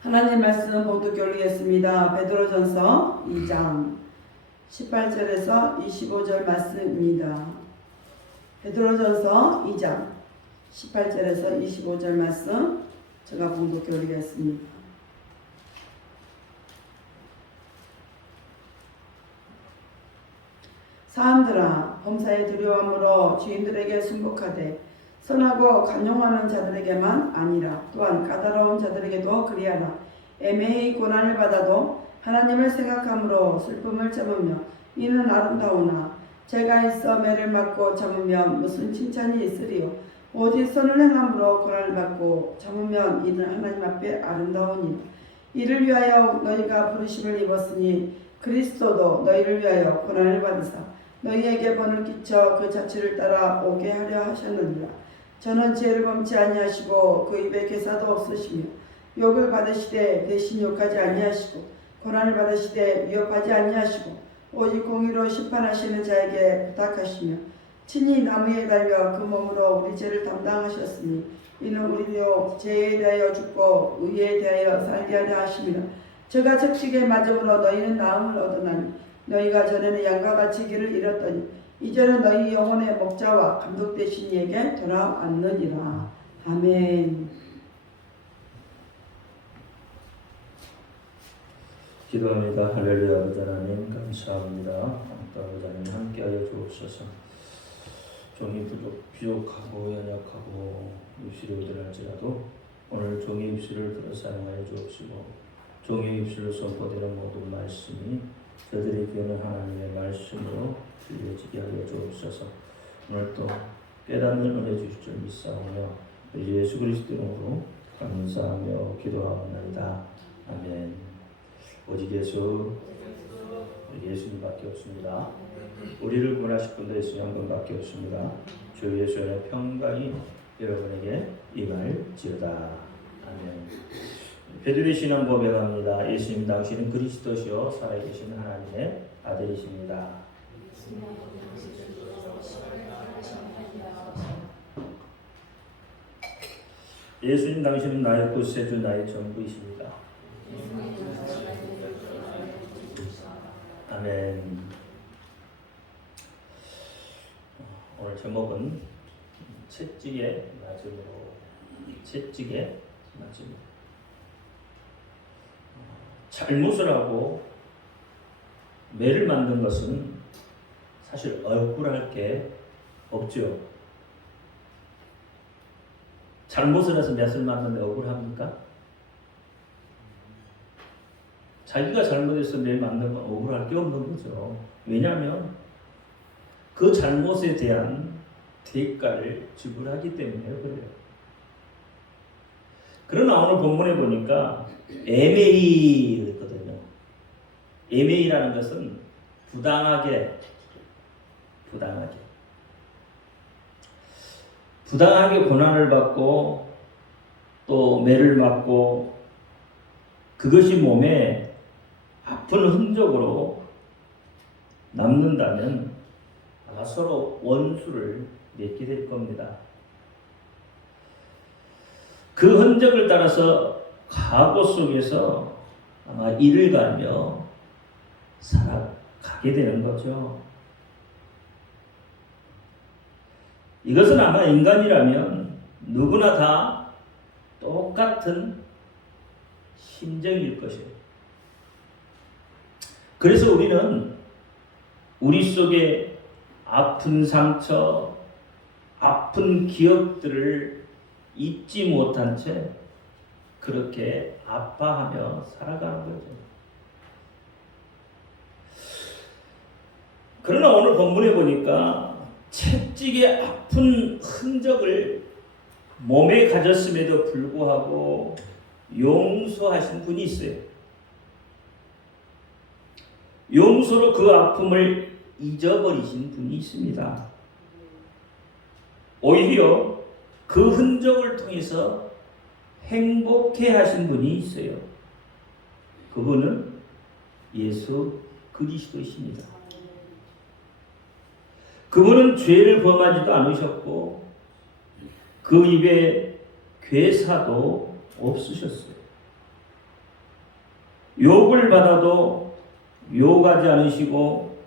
하나님 말씀 모두 교리겠습니다. 베드로전서 2장 18절에서 25절 말씀입니다. 베드로전서 2장 18절에서 25절 말씀 제가 공부 교리겠습니다. 사람들아, 범사에 두려움으로 주인들에게 순복하되 선하고 간용하는 자들에게만 아니라 또한 까다로운 자들에게도 그리하라. 애매히 고난을 받아도 하나님을 생각함으로 슬픔을 참으며 이는 아름다우나 죄가 있어 매를 맞고 참으면 무슨 칭찬이 있으리요. 오직 선을 행함으로 고난을 받고 참으면 이는 하나님 앞에 아름다우니 이를 위하여 너희가 부르심을 입었으니 그리스도도 너희를 위하여 고난을 받으사 너희에게 본을 끼쳐 그 자취를 따라 오게 하려 하셨느니라. 저는 죄를 범치 아니하시고 그 입에 괴사도 없으시며 욕을 받으시되 대신 욕하지 아니하시고 고난을 받으시되 위협하지 아니하시고 오직 공의로 심판하시는 자에게 부탁하시며 친히 나무에 달려 그 몸으로 우리 죄를 담당하셨으니 이는 우리도 죄에 대하여 죽고 의에 대하여 살게 하려 하심이라. 저가 적직에 맞음으로 너희는 나음을 얻으나니 너희가 전에는 양과 같이 길을 잃었더니 이제는 너희 영혼의 목자와 감독 되신 이에게 돌아왔느니라. 아멘. 기도합니다. 할렐루야. 아버지 하나님 감사합니다. 아버지 하나님 함께하여 주옵소서. 종이 부족하고 연약하고 입술이 오더랄지라도 오늘 종이 입술을 들어 사용하여 주옵시고 종이 입술로 선포되는 모든 말씀이 저들에게는 하나님의 말씀으로 들려지게 하여 주옵소서. 오늘 또 깨닫는 은혜 주실 줄 믿사오며 예수 그리스도 이름으로 감사하며 기도하옵나이다. 아멘. 오직 예수님밖에 없습니다. 우리를 구원하실 분도 예수님 한 분밖에 없습니다. 주 예수의 평강이 여러분에게 임할지어다. 아멘. 베드로의 신앙 고백합니다. 예수님 당신은 그리스도시요 살아계신 하나님의 아들이십니다. 예수님 당신은 나의 구세주 나의 전부이십니다. 아멘. 오늘 제목은 채찍의 맞음으로. 채찍의 맞음. 잘못을 하고 매를 만든 것은 사실 억울할 게 없죠. 잘못을 해서 맷을 맞는데 억울합니까? 자기가 잘못해서 매 맞는 건 억울할 게 없는 거죠. 왜냐하면 그 잘못에 대한 대가를 지불하기 때문에 그래요. 그러나 오늘 본문에 보니까 애매히 그랬거든요. 애매히라는 것은 부당하게 고난을 받고 또 매를 맞고 그것이 몸에 아픈 흔적으로 남는다면 아마 서로 원수를 맺게 될 겁니다. 그 흔적을 따라서 과거 속에서 아마 일을 가며 살아가게 되는 거죠. 이것은 아마 인간이라면 누구나 다 똑같은 심정일 것이에요. 그래서 우리는 우리 속에 아픈 상처, 아픈 기억들을 잊지 못한 채 그렇게 아파하며 살아가는 거죠. 그러나 오늘 본문에 보니까 채찍의 아픈 흔적을 몸에 가졌음에도 불구하고 용서하신 분이 있어요. 용서로 그 아픔을 잊어버리신 분이 있습니다. 오히려 그 흔적을 통해서 행복해 하신 분이 있어요. 그분은 예수 그리스도이십니다. 그분은 죄를 범하지도 않으셨고 그 입에 괴사도 없으셨어요. 욕을 받아도 욕하지 않으시고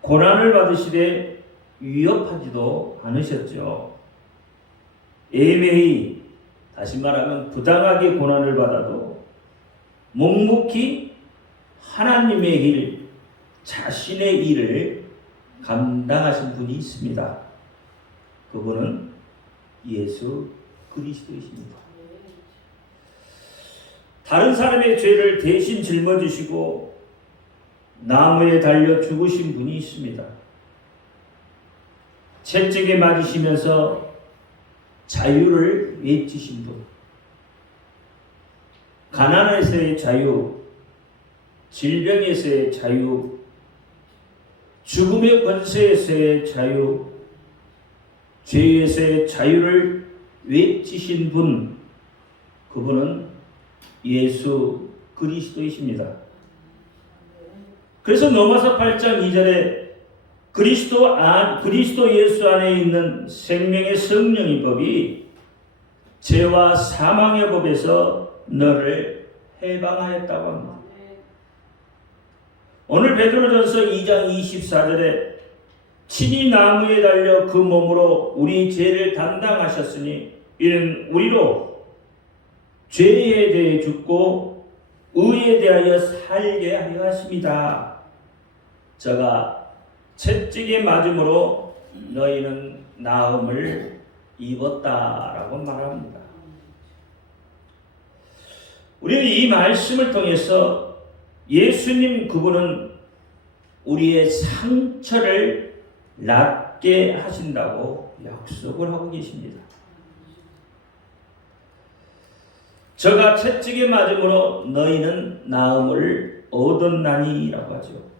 고난을 받으시되 위협하지도 않으셨죠. 애매히, 다시 말하면 부당하게 고난을 받아도 묵묵히 하나님의 일, 자신의 일을 감당하신 분이 있습니다. 그분은 예수 그리스도이십니다. 다른 사람의 죄를 대신 짊어지시고 나무에 달려 죽으신 분이 있습니다. 채찍에 맞으시면서 자유를 외치신 분. 가난에서의 자유, 질병에서의 자유, 죽음의 권세에서의 자유, 죄에서의 자유를 외치신 분, 그분은 예수 그리스도이십니다. 그래서 로마서 8장 2절에 그리스도 예수 안에 있는 생명의 성령의 법이 죄와 사망의 법에서 너를 해방하였다고 합니다. 오늘 베드로전서 2장 24절에 친히 나무에 달려 그 몸으로 우리 죄를 담당하셨으니 이는 우리로 죄에 대해 죽고 의에 대하여 살게 하려 하십니다. 저가 채찍에 맞음으로 너희는 나음을 입었다라고 말합니다. 우리는 이 말씀을 통해서 예수님 그분은 우리의 상처를 낫게 하신다고 약속을 하고 계십니다. 저가 채찍에 맞음으로 너희는 나음을 얻었나니라고 하죠.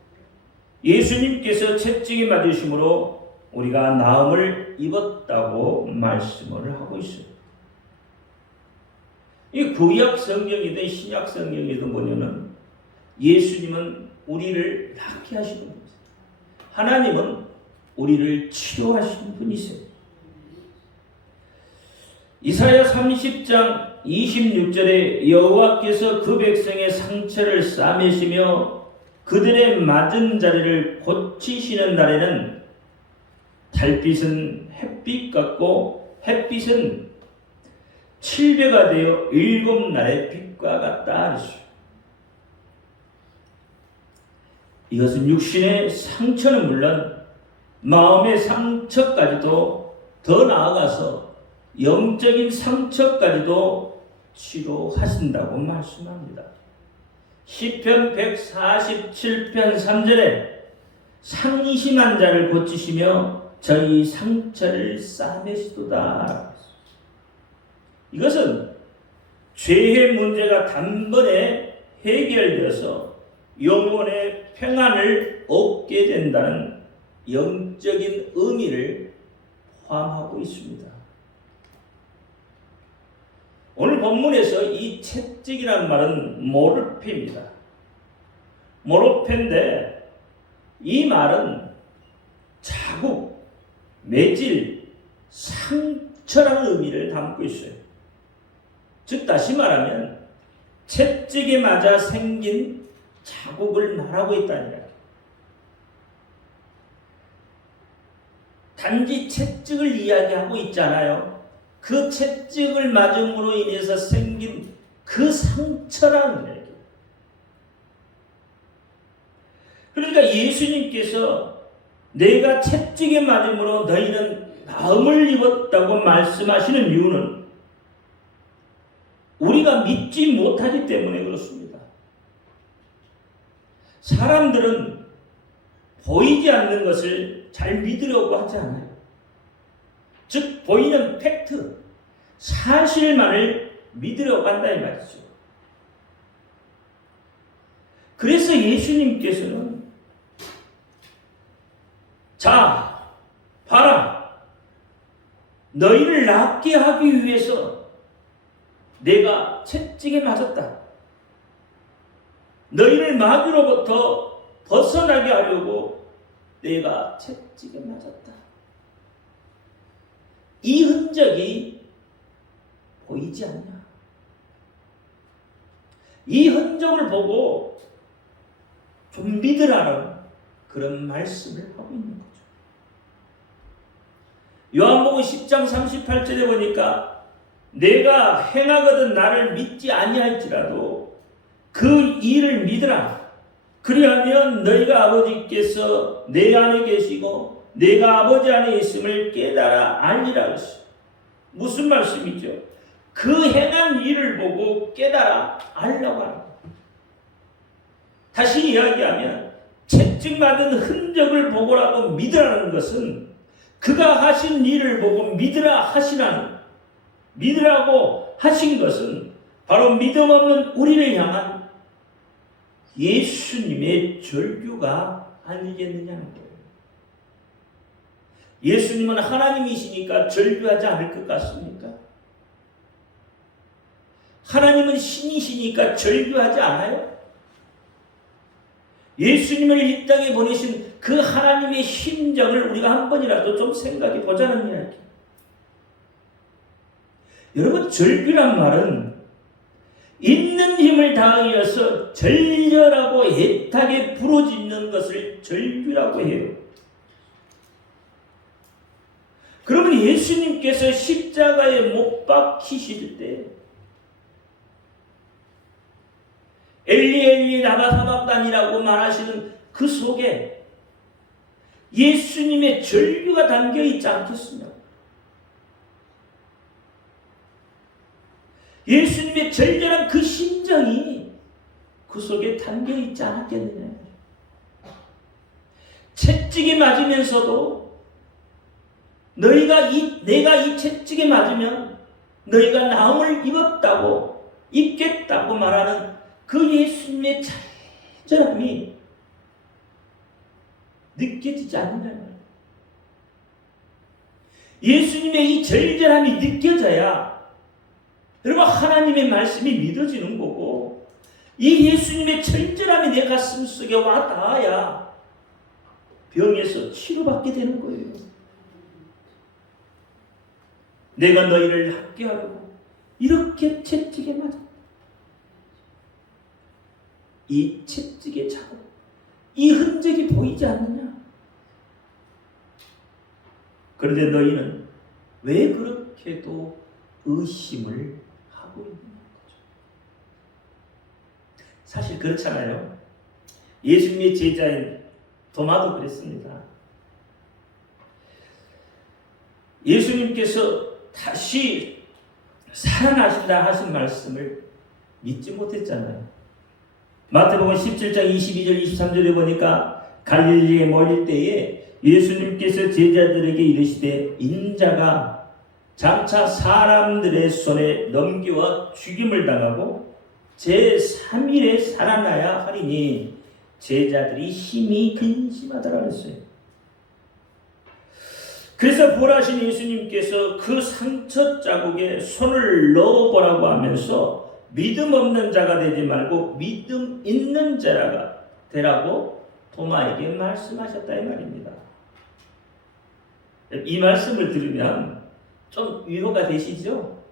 예수님께서 채찍에 맞으심으로 우리가 나음을 입었다고 말씀을 하고 있어요. 이 구약 성경이든 신약 성경이든 뭐냐면 예수님은 우리를 낫게 하시는 분이세요. 하나님은 우리를 치료하시는 분이세요. 이사야 30장 26절에 여호와께서 그 백성의 상처를 싸매시며 그들의 맞은 자리를 고치시는 날에는 달빛은 햇빛 같고 햇빛은 칠배가 되어 7날의 빛과 같다 하시오. 이것은 육신의 상처는 물론 마음의 상처까지도 더 나아가서 영적인 상처까지도 치료하신다고 말씀합니다. 시편 147편 3절에 상심한 자를 고치시며 저희 상처를 싸매시도다. 이것은 죄의 문제가 단번에 해결되어서 영혼의 평안을 얻게 된다는 영적인 의미를 포함하고 있습니다. 오늘 본문에서 이 채찍이라는 말은 모르페입니다. 모르페인데 이 말은 자국, 매질, 상처라는 의미를 담고 있어요. 즉 다시 말하면 채찍에 맞아 생긴 자국을 말하고 있다는 거예요. 단지 채찍을 이야기하고 있잖아요. 그 채찍을 맞음으로 인해서 생긴 그 상처라는 거예요. 그러니까 예수님께서 내가 채찍에 맞음으로 너희는 나음을 입었다고 말씀하시는 이유는 우리가 믿지 못하기 때문에 그렇습니다. 사람들은 보이지 않는 것을 잘 믿으려고 하지 않아요. 즉 보이는 팩트, 사실만을 믿으려고 한다 이 말이죠. 그래서 예수님께서는 자, 봐라. 너희를 낫게 하기 위해서 내가 채찍에 맞았다. 너희를 마귀로부터 벗어나게 하려고 내가 채찍에 맞았다. 이 흔적이 보이지 않냐? 이 흔적을 보고 좀 믿으라는 그런 말씀을 하고 있는 거죠. 요한복음 10장 38절에 보니까 내가 행하거든 나를 믿지 아니할지라도 그 일을 믿으라. 그리하면 너희가 아버지께서 내 안에 계시고 내가 아버지 안에 있음을 깨달아 알리라 했어요. 무슨 말씀이죠? 그 행한 일을 보고 깨달아 알라고 합니다. 다시 이야기하면 채찍맞은 흔적을 보고라도 믿으라는 것은 그가 하신 일을 보고 믿으라고 하신 것은 바로 믿음 없는 우리를 향한 예수님의 절규가 아니겠느냐는 거예요. 예수님은 하나님이시니까 절규하지 않을 것 같습니까? 하나님은 신이시니까 절규하지 않아요? 예수님을 이 땅에 보내신 그 하나님의 심정을 우리가 한 번이라도 좀 생각해 보자는 이야기. 여러분, 절규란 말은 있는 힘을 다하여서 절절하고 애타게 부르짖는 것을 절규라고 해요. 그러면 예수님께서 십자가에 못 박히실 때 엘리 엘리 라마 사박단이라고 말하시는 그 속에 예수님의 절규가 담겨 있지 않겠습니까? 예수님의 절절한 그 심정이 그 속에 담겨 있지 않았겠느냐. 채찍이 맞으면서도 내가 이 채찍에 맞으면 너희가 나음을 입겠다고 말하는 그 예수님의 절절함이 느껴지지 않느냐는 거예요. 예수님의 이 절절함이 느껴져야 여러분 하나님의 말씀이 믿어지는 거고, 이 예수님의 절절함이 내 가슴 속에 와 닿아야 병에서 치료받게 되는 거예요. 내가 너희를 낫게 하려고 이렇게 채찍에 맞았다. 이 채찍의 자국, 이 흔적이 보이지 않느냐? 그런데 너희는 왜 그렇게도 의심을 하고 있는 거죠? 사실 그렇잖아요. 예수님의 제자인 도마도 그랬습니다. 예수님께서 다시 살아나신다 하신 말씀을 믿지 못했잖아요. 마태복음 17장 22절 23절에 보니까 갈릴리에 몰릴 때에 예수님께서 제자들에게 이르시되 인자가 장차 사람들의 손에 넘겨와 죽임을 당하고 제3일에 살아나야 하리니 제자들이 심히 근심하더라 그랬어요. 그래서 부활하신 예수님께서 그 상처 자국에 손을 넣어보라고 하면서 믿음 없는 자가 되지 말고 믿음 있는 자가 되라고 도마에게 말씀하셨다 이 말입니다. 이 말씀을 들으면 좀 위로가 되시죠?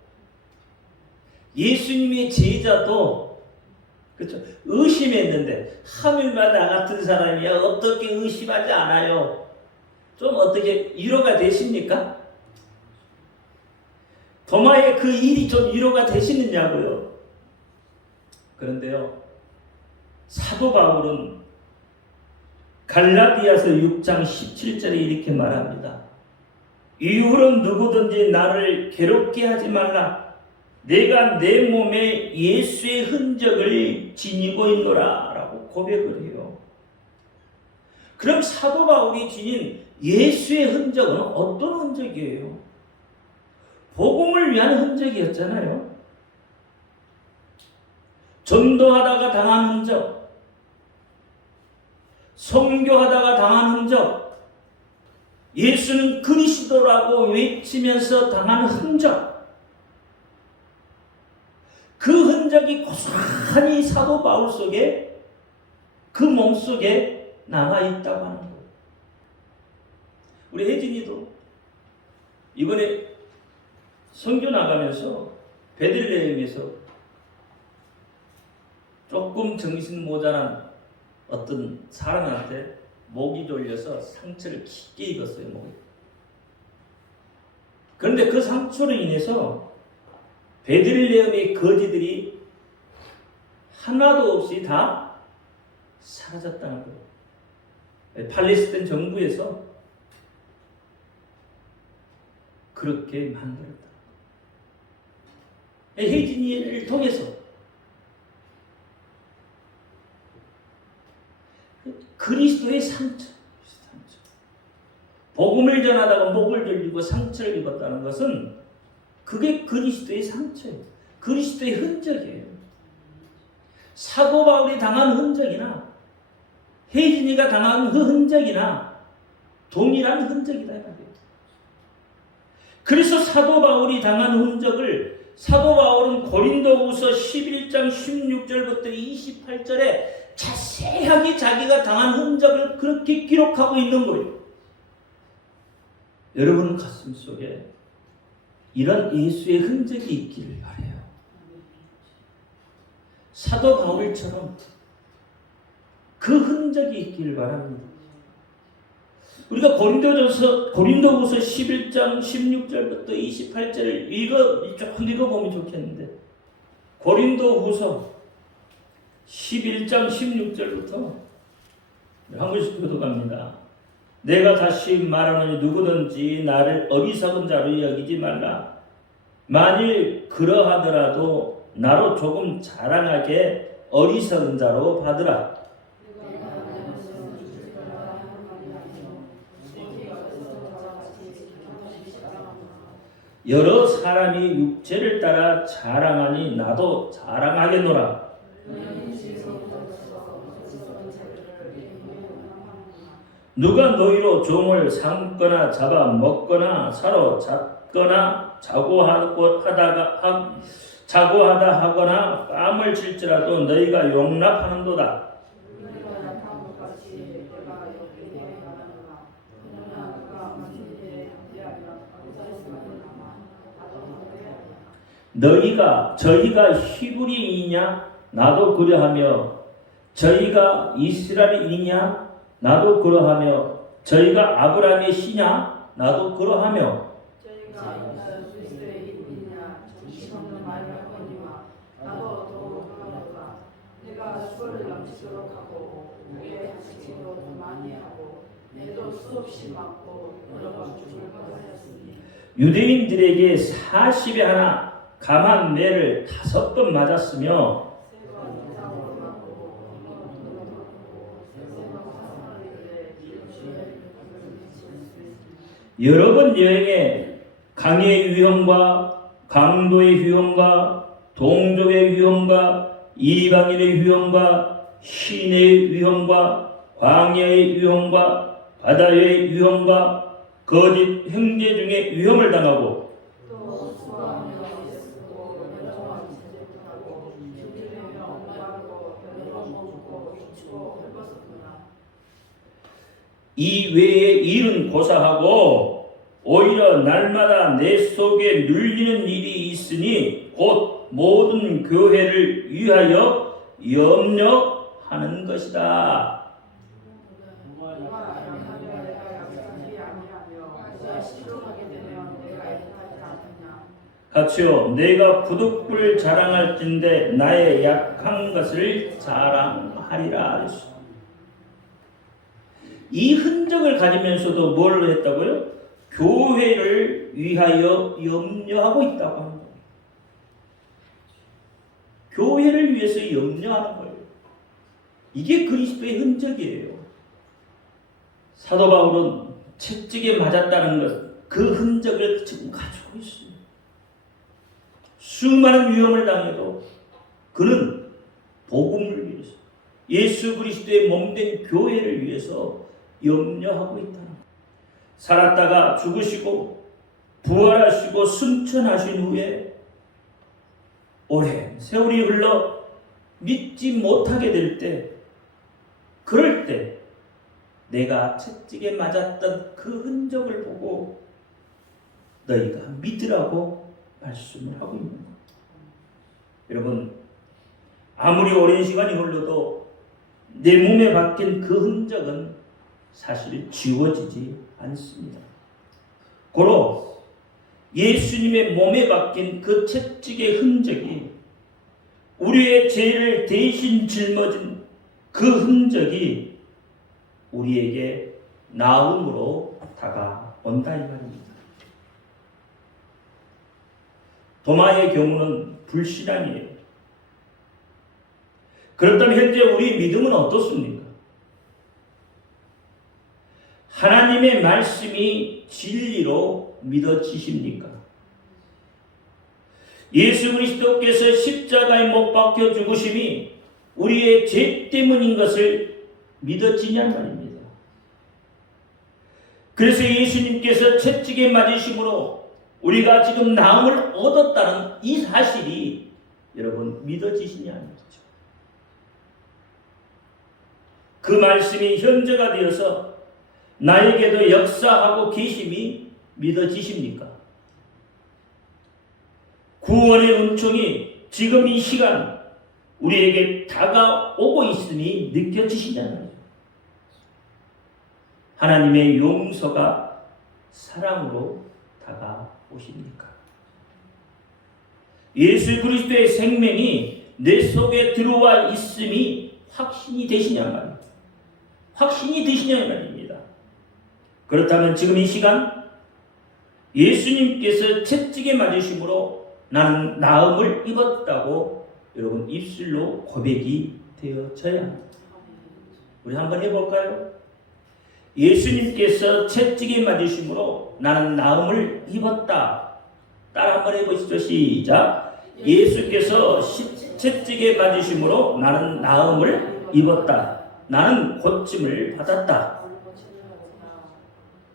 예수님의 제자도 그렇죠? 의심했는데 하물며 나 같은 사람이야 어떻게 의심하지 않아요? 좀 어떻게 위로가 되십니까? 도마의 그 일이 좀 위로가 되시느냐고요? 그런데요, 사도 바울은 갈라디아서 6장 17절에 이렇게 말합니다. 이후로 누구든지 나를 괴롭게 하지 말라. 내가 내 몸에 예수의 흔적을 지니고 있노라 라고 고백을 해요. 그럼 사도 바울이 지닌 예수의 흔적은 어떤 흔적이에요? 복음을 위한 흔적이었잖아요. 전도하다가 당한 흔적, 선교하다가 당한 흔적, 예수는 그리스도라고 외치면서 당한 흔적, 그 흔적이 고스란히 사도 바울 속에 그 몸 속에 남아있다고 하는 거예요. 우리 혜진이도 이번에 선교 나가면서 베들레헴에서 조금 정신 모자란 어떤 사람한테 목이 졸려서 상처를 깊게 입었어요. 목에. 그런데 그 상처로 인해서 베들레헴의 거지들이 하나도 없이 다 사라졌다는 거예요. 팔레스타인 정부에서 그렇게 만들었다. 혜진이를 통해서 그리스도의 상처. 복음을 전하다가 목을 졸리고 상처를 입었다는 것은 그게 그리스도의 상처예요. 그리스도의 흔적이에요. 사도 바울이 당한 흔적이나 혜진이가 당한 그 흔적이나 동일한 흔적이다. 그래서 사도 바울이 당한 흔적을 사도 바울은 고린도후서 11장 16절부터 28절에 자세하게 자기가 당한 흔적을 그렇게 기록하고 있는 거예요. 여러분 가슴 속에 이런 예수의 흔적이 있기를 바라요. 사도 바울처럼 그 흔적이 있기를 바랍니다. 우리가 고린도후서 11장 16절부터 28절을 쭉 읽어보면 좋겠는데, 고린도후서 11장 16절부터 한 번씩 읽어갑니다. 내가 다시 말하노니 누구든지 나를 어리석은 자로 여기지 말라. 만일 그러하더라도 나로 조금 자랑하게 어리석은 자로 받으라. 여러 사람이 육체를 따라 자랑하니 나도 자랑하겠노라. 누가 너희로 종을 삼거나 잡아먹거나 사로잡거나 자고하다 하거나 뺨을 칠지라도 너희가 용납하는도다. 저희가 히브리인이냐 나도 그러하며 저희가 이스라엘인이냐 나도 그러하며 저희가 아브라함의 씨냐 나도 그러하며 저희가 그리스도의 이름이냐 정신없는 말을 하거니와 나도 더욱 그러노라. 내가 수고를 넘치도록 하고 무게 자식으로 더 많이 하고 내도 수없이 맞고 여러 번 죽을 뻔하였으니 유대인들에게 40에 하나 감한 매를 5번 맞았으며 여러 번 여행에 강의 위험과 강도의 위험과 동족의 위험과 이방인의 위험과 시내의 위험과 광야의 위험과 바다의 위험과 거짓 형제 중에 위험을 당하고 또 수고하며 애쓰고 여러 번 제재하고 힘들며 엉가르고 여러 번 먹고 잊고 헐벗었구나. 이 외의 일은 고사하고 오히려 날마다 내 속에 눌리는 일이 있으니 곧 모든 교회를 위하여 염려하는 것이다. 같이요. 내가 부득불 자랑할진대 나의 약한 것을 자랑하리라. 이 흔적을 가지면서도 뭘 했다고요? 교회를 위하여 염려하고 있다고 하는 거예요. 교회를 위해서 염려하는 거예요. 이게 그리스도의 흔적이에요. 사도 바울은 채찍에 맞았다는 것, 그 흔적을 지금 가지고 있어요. 수많은 위험을 당해도 그는 복음을 위해서, 예수 그리스도의 몸된 교회를 위해서 염려하고 있다는 거예요. 살았다가 죽으시고 부활하시고 승천하신 후에 오랜 세월이 흘러 믿지 못하게 될 때, 그럴 때 내가 채찍에 맞았던 그 흔적을 보고 너희가 믿으라고 말씀을 하고 있는 거예요. 여러분, 아무리 오랜 시간이 흘러도 내 몸에 박힌 그 흔적은 사실 지워지지 않습니다. 고로 예수님의 몸에 박힌 그 채찍의 흔적이, 우리의 죄를 대신 짊어진 그 흔적이 우리에게 나음으로 다가온다 이 말입니다. 도마의 경우는 불신앙이에요. 그렇다면 현재 우리 믿음은 어떻습니까? 하나님의 말씀이 진리로 믿어지십니까? 예수 그리스도께서 십자가에 못 박혀 죽으심이 우리의 죄 때문인 것을 믿어지냔 말입니다. 그래서 예수님께서 채찍에 맞으심으로 우리가 지금 나음을 얻었다는 이 사실이 여러분 믿어지시냐는 거죠. 그 말씀이 현재가 되어서 나에게도 역사하고 계심이 믿어지십니까? 구원의 은총이 지금 이 시간 우리에게 다가오고 있음이 느껴지시냐는 거죠. 하나님의 용서가 사랑으로 다가오십니까? 예수 그리스도의 생명이 내 속에 들어와 있음이 확신이 되시냐 말입니다. 확신이 되시냐 말입니다. 그렇다면 지금 이 시간 예수님께서 채찍에 맞으심으로 나는 나음을 입었다고 여러분 입술로 고백이 되어져야 합니다. 우리 한번 해볼까요? 예수님께서 채찍에 맞으심으로 나는 나음을 입었다. 따라 한번 해보시죠. 시작. 예수께서 채찍에 맞으심으로 나는 나음을 입었다. 나는 고침을 받았다.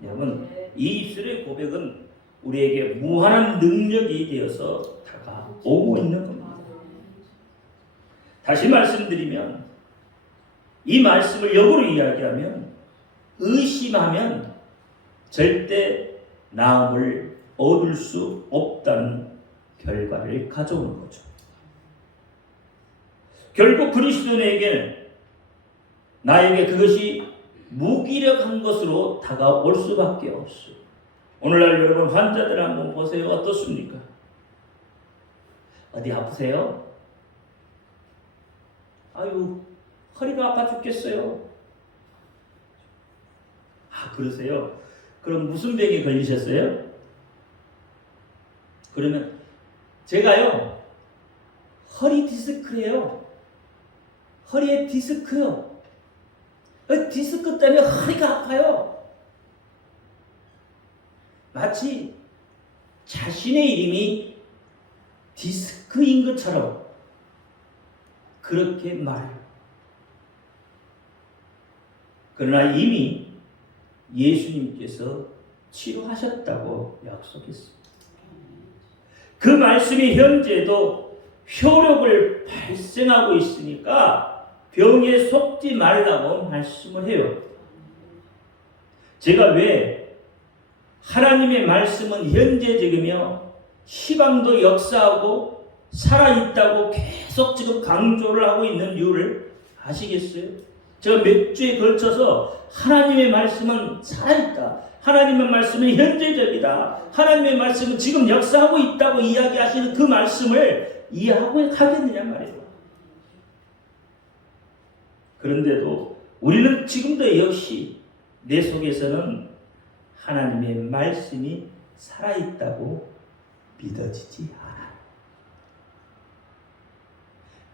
여러분, 이 입술의 고백은 우리에게 무한한 능력이 되어서 다가오고 있는 겁니다. 다시 말씀드리면, 이 말씀을 역으로 이야기하면, 의심하면 절대 나음을 얻을 수 없다는 결과를 가져오는 거죠. 결국 그리스도인에게 나에게 그것이 무기력한 것으로 다가올 수밖에 없어요. 오늘날 여러분 환자들 한번 보세요. 어떻습니까? 어디 아프세요? 아유, 허리가 아파 죽겠어요. 아, 그러세요? 그럼 무슨 병에 걸리셨어요? 그러면 제가요, 허리 디스크래요. 허리에 디스크요. 디스크 때문에 허리가 아파요. 마치 자신의 이름이 디스크인 것처럼 그렇게 말해요. 그러나 이미 예수님께서 치료하셨다고 약속했습니다. 그 말씀이 현재도 효력을 발생하고 있으니까 병에 속지 말라고 말씀을 해요. 제가 왜 하나님의 말씀은 현재적이며 시방도 역사하고 살아있다고 계속 지금 강조를 하고 있는 이유를 아시겠어요? 제가 몇 주에 걸쳐서 하나님의 말씀은 살아있다. 하나님의 말씀은 현재적이다. 하나님의 말씀은 지금 역사하고 있다고 이야기하시는 그 말씀을 이해하고 하겠느냐 말이에요. 그런데도 우리는 지금도 역시 내 속에서는 하나님의 말씀이 살아있다고 믿어지지 않아요.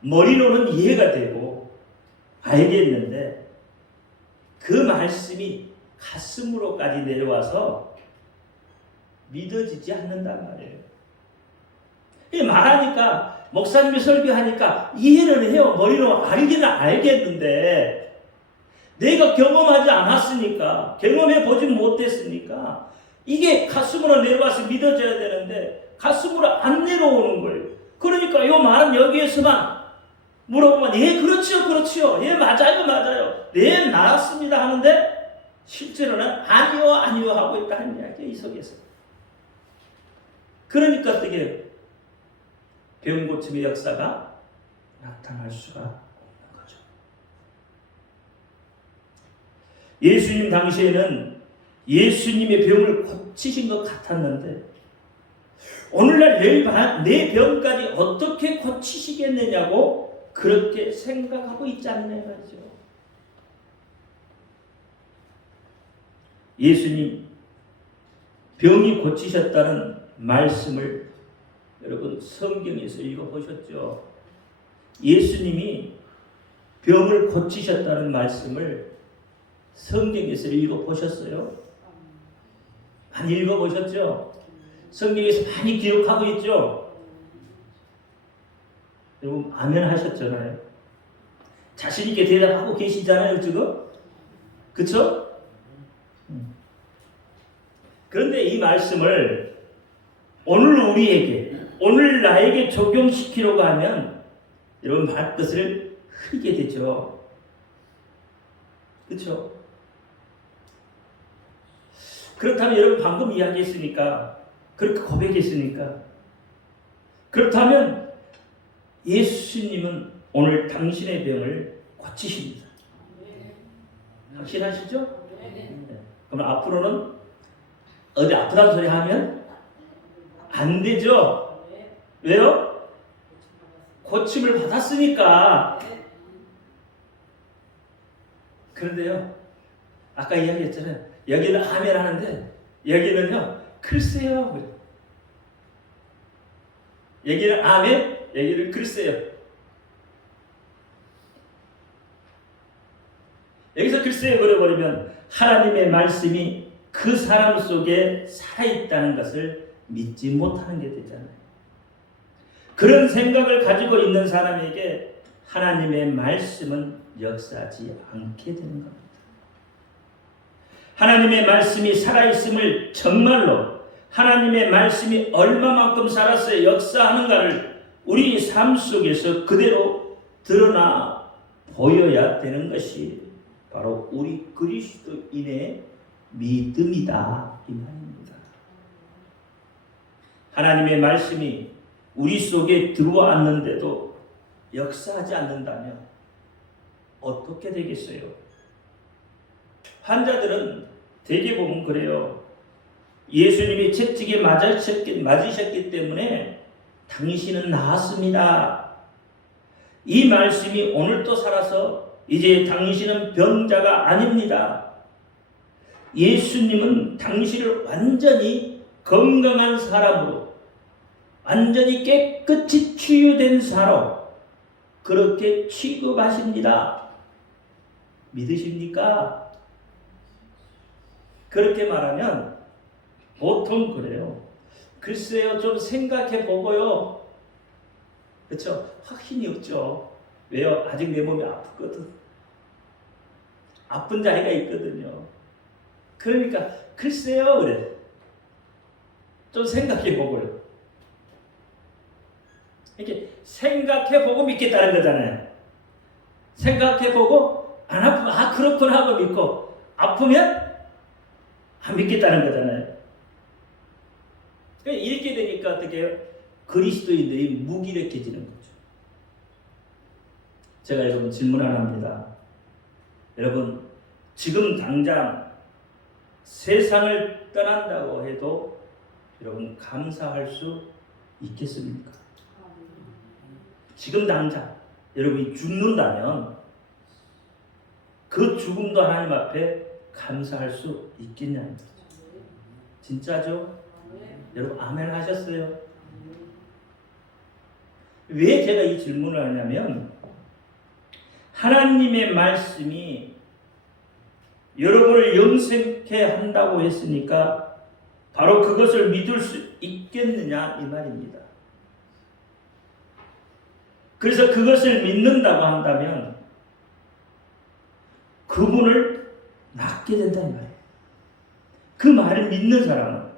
머리로는 이해가 되고 알겠는데 그 말씀이 가슴으로까지 내려와서 믿어지지 않는단 말이에요. 말하니까 목사님이 설교하니까 이해를 해요. 머리로 알기는 알겠는데 내가 경험하지 않았으니까, 경험해 보지 못했으니까 이게 가슴으로 내려와서 믿어져야 되는데 가슴으로 안 내려오는 거예요. 그러니까 이 말은 여기에서만 물어보면 예 그렇지요 그렇지요 예 맞아요 네 나았습니다 하는데 실제로는 아니요 하고 있다는 이야기예요. 이 속에서. 그러니까 어떻게 병 고침의 역사가 나타날 수가 없는 거죠. 예수님 당시에는 예수님의 병을 고치신 것 같았는데 오늘날 내 병까지 어떻게 고치시겠느냐고 그렇게 생각하고 있지 않냐 말이죠. 예수님 병이 고치셨다는 말씀을 여러분 성경에서 읽어보셨죠? 예수님이 병을 고치셨다는 말씀을 성경에서 읽어보셨어요? 많이 읽어보셨죠? 성경에서 많이 기록하고 있죠? 여러분 아멘 하셨잖아요. 자신 있게 대답하고 계시잖아요 지금? 그쵸? 그런데 이 말씀을 오늘 우리에게, 오늘 나에게 적용시키려고 하면 여러분 발끝을 흐리게 되죠. 그렇죠? 그렇다면 여러분 방금 이야기했으니까, 그렇게 고백했으니까, 그렇다면 예수님은 오늘 당신의 병을 고치십니다. 확신하시죠? 네. 그럼 앞으로는 어디 아프다는 소리 하면 안 되죠? 왜요? 고침을 받았으니까. 그런데요, 아까 이야기했잖아요. 여기는 아멘 하는데 여기는요, 글쎄요. 여기는 아멘, 여기는 글쎄요. 여기서 글쎄요 그려버리면 하나님의 말씀이 그 사람 속에 살아있다는 것을 믿지 못하는 게 되잖아요. 그런 생각을 가지고 있는 사람에게 하나님의 말씀은 역사하지 않게 되는 겁니다. 하나님의 말씀이 살아있음을 정말로 하나님의 말씀이 얼마만큼 살아서 역사하는가를 우리 삶 속에서 그대로 드러나 보여야 되는 것이 바로 우리 그리스도인의 믿음이다 이 말입니다. 하나님의 말씀이 우리 속에 들어왔는데도 역사하지 않는다면 어떻게 되겠어요? 환자들은 대개 보면 그래요. 예수님이 채찍에 맞으셨기 때문에 당신은 나았습니다. 이 말씀이 오늘도 살아서 이제 당신은 병자가 아닙니다. 예수님은 당신을 완전히 건강한 사람으로, 완전히 깨끗이 치유된 사람, 그렇게 취급하십니다. 믿으십니까? 그렇게 말하면 보통 그래요. 글쎄요, 좀 생각해 보고요. 그렇죠? 확신이 없죠. 왜요? 아직 내 몸이 아프거든. 아픈 자리가 있거든요. 그러니까 글쎄요 그래. 좀 생각해 보고요. 이렇게 생각해 보고 믿겠다는 거잖아요. 생각해 보고 안 아프면 그렇구나 하고 믿고, 아프면 안 믿겠다는 거잖아요. 이렇게 되니까 어떻게 해요? 그리스도인들이 무기력해지는 거죠. 제가 여러분 질문 하나 합니다. 여러분 지금 당장 세상을 떠난다고 해도 여러분 감사할 수 있겠습니까? 지금 당장 여러분이 죽는다면 그 죽음도 하나님 앞에 감사할 수 있겠냐는 거죠. 진짜죠? 여러분 아멘 하셨어요? 왜 제가 이 질문을 하냐면 하나님의 말씀이 여러분을 영생케 한다고 했으니까 바로 그것을 믿을 수 있겠느냐 이 말입니다. 그래서 그것을 믿는다고 한다면 그분을 낫게 된다는 말이에요. 그 말을 믿는 사람은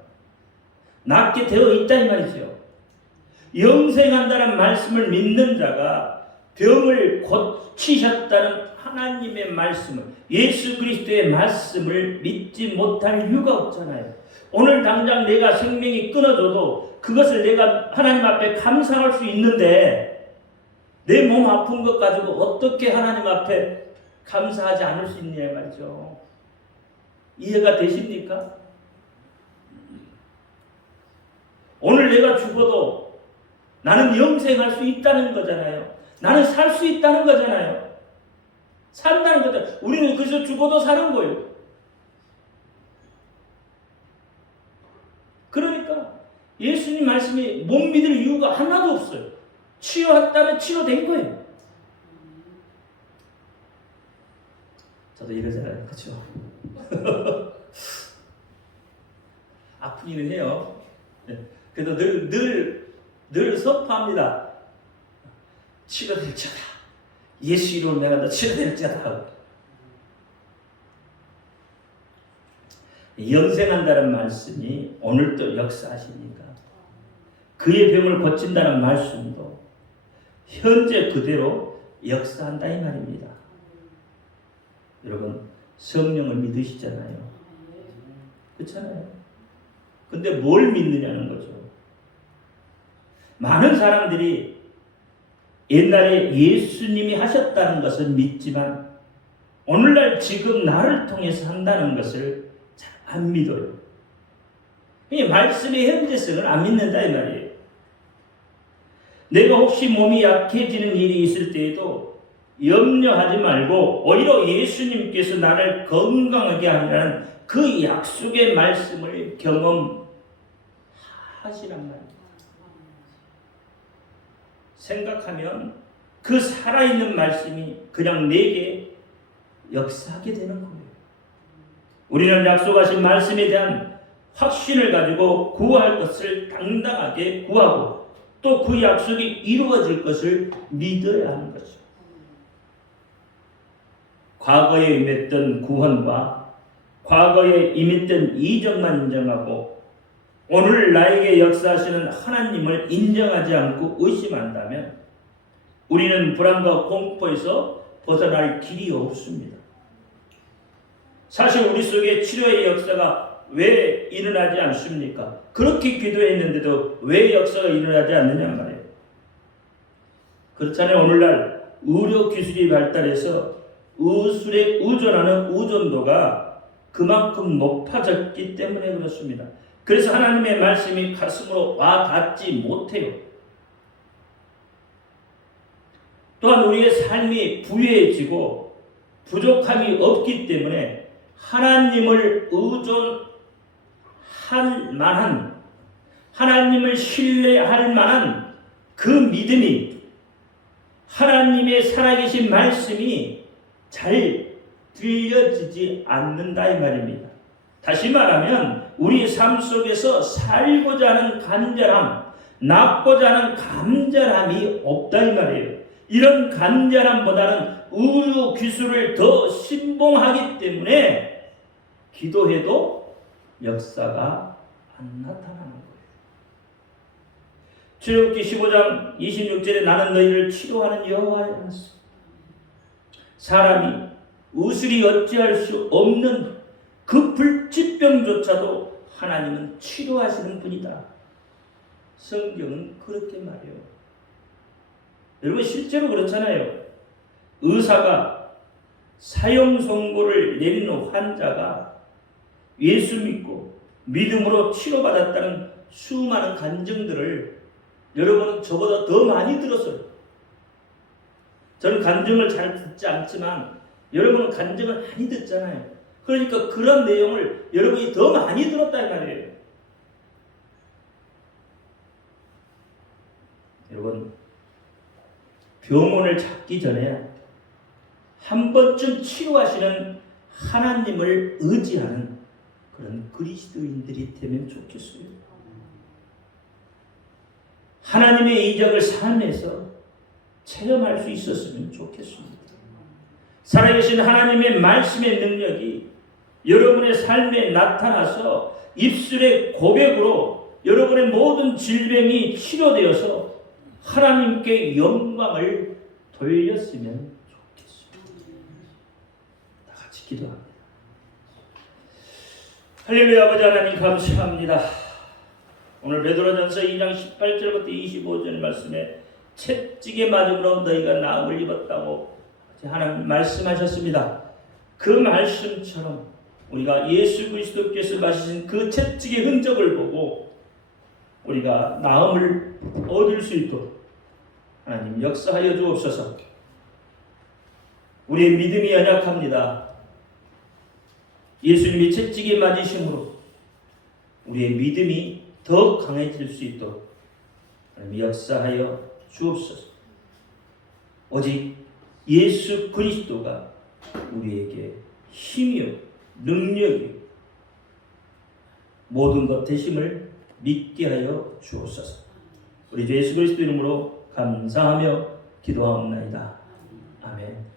낫게 되어 있다 이 말이죠. 영생한다는 말씀을 믿는 자가 병을 고치셨다는 하나님의 말씀을, 예수 그리스도의 말씀을 믿지 못할 이유가 없잖아요. 오늘 당장 내가 생명이 끊어져도 그것을 내가 하나님 앞에 감사할 수 있는데 내 몸 아픈 것 가지고 어떻게 하나님 앞에 감사하지 않을 수 있냐 말이죠. 이해가 되십니까? 오늘 내가 죽어도 나는 영생할 수 있다는 거잖아요. 나는 살 수 있다는 거잖아요. 산다는 거잖아요. 우리는 그래서 죽어도 사는 거예요. 그러니까 예수님 말씀이 못 믿을 이유가 하나도 없어요. 치유했다면 치료된 거예요. 저도 이러잖아요. 그렇죠? 아픈 일을 해요. 네. 그래도 늘 선포합니다. 치료될 자다. 예수 이름으로 내가 너 치료될 자다. 영생한다는 말씀이 오늘도 역사하시니까 그의 병을 고친다는 말씀도 현재 그대로 역사한다 이 말입니다. 여러분 성령을 믿으시잖아요. 그렇잖아요. 근데 뭘 믿느냐는 거죠. 많은 사람들이 옛날에 예수님이 하셨다는 것을 믿지만 오늘날 지금 나를 통해서 한다는 것을 잘 안 믿어요. 이 말씀의 현재성을 안 믿는다 이 말이에요. 내가 혹시 몸이 약해지는 일이 있을 때에도 염려하지 말고 오히려 예수님께서 나를 건강하게 하리라는 그 약속의 말씀을 경험하시란 말입니다. 생각하면 그 살아있는 말씀이 그냥 내게 역사하게 되는 거예요. 우리는 약속하신 말씀에 대한 확신을 가지고 구할 것을 당당하게 구하고 또 그 약속이 이루어질 것을 믿어야 하는 거죠. 과거에 임했던 구원과 과거에 임했던 이적만 인정하고 오늘 나에게 역사하시는 하나님을 인정하지 않고 의심한다면 우리는 불안과 공포에서 벗어날 길이 없습니다. 사실 우리 속에 치료의 역사가 왜 일어나지 않습니까? 그렇게 기도했는데도 왜 역사가 일어나지 않느냐 말이에요. 그렇잖아요. 오늘날 의료 기술이 발달해서 의술에 의존하는 의존도가 그만큼 높아졌기 때문에 그렇습니다. 그래서 하나님의 말씀이 가슴으로 와 닿지 못해요. 또한 우리의 삶이 부유해지고 부족함이 없기 때문에 하나님을 의존할 만한, 하나님을 신뢰할 만한 그 믿음이, 하나님의 살아계신 말씀이 잘 들려지지 않는다 이 말입니다. 다시 말하면 우리 삶 속에서 살고자 하는 간절함, 낫고자 하는 간절함이 없다 이 말이에요. 이런 간절함보다는 의료 기술을 더 신봉하기 때문에 기도해도 역사가 안 나타나는 거예요. 출애굽기 15장 26절에 나는 너희를 치료하는 여호와여. 사람이 의술이 어찌할 수 없는 그 불치병조차도 하나님은 치료하시는 분이다. 성경은 그렇게 말해요. 여러분 실제로 그렇잖아요. 의사가 사형 선고를 내리는 환자가 예수 믿고 믿음으로 치료받았다는 수많은 간증들을 여러분은 저보다 더 많이 들었어요. 저는 간증을 잘 듣지 않지만 여러분은 간증을 많이 듣잖아요. 그러니까 그런 내용을 여러분이 더 많이 들었단 말이에요. 여러분 병원을 찾기 전에 한 번쯤 치료하시는 하나님을 의지하는 그런 그리스도인들이 되면 좋겠어요. 하나님의 이적을 삶에서 체험할 수 있었으면 좋겠습니다. 살아계신 하나님의 말씀의 능력이 여러분의 삶에 나타나서 입술의 고백으로 여러분의 모든 질병이 치료되어서 하나님께 영광을 돌렸으면 좋겠습니다. 다 같이 기도합니다. 할렐루야. 아버지 하나님 감사합니다. 오늘 베드로전서 2장 18절부터 25절 말씀에 채찍에 맞음으로 너희가 나음을 입었다고 하나님 말씀하셨습니다. 그 말씀처럼 우리가 예수 그리스도께서 마시신 그 채찍의 흔적을 보고 우리가 나음을 얻을 수 있도록 하나님 역사하여 주옵소서. 우리의 믿음이 연약합니다. 예수님이 채찍에 맞으심으로 우리의 믿음이 더 강해질 수 있도록 하나님 역사하여 주옵소서. 오직 예수 그리스도가 우리에게 힘이요 능력이요 모든 것 되심을 믿게 하여 주옵소서. 우리 주 예수 그리스도 이름으로 감사하며 기도하옵나이다. 아멘.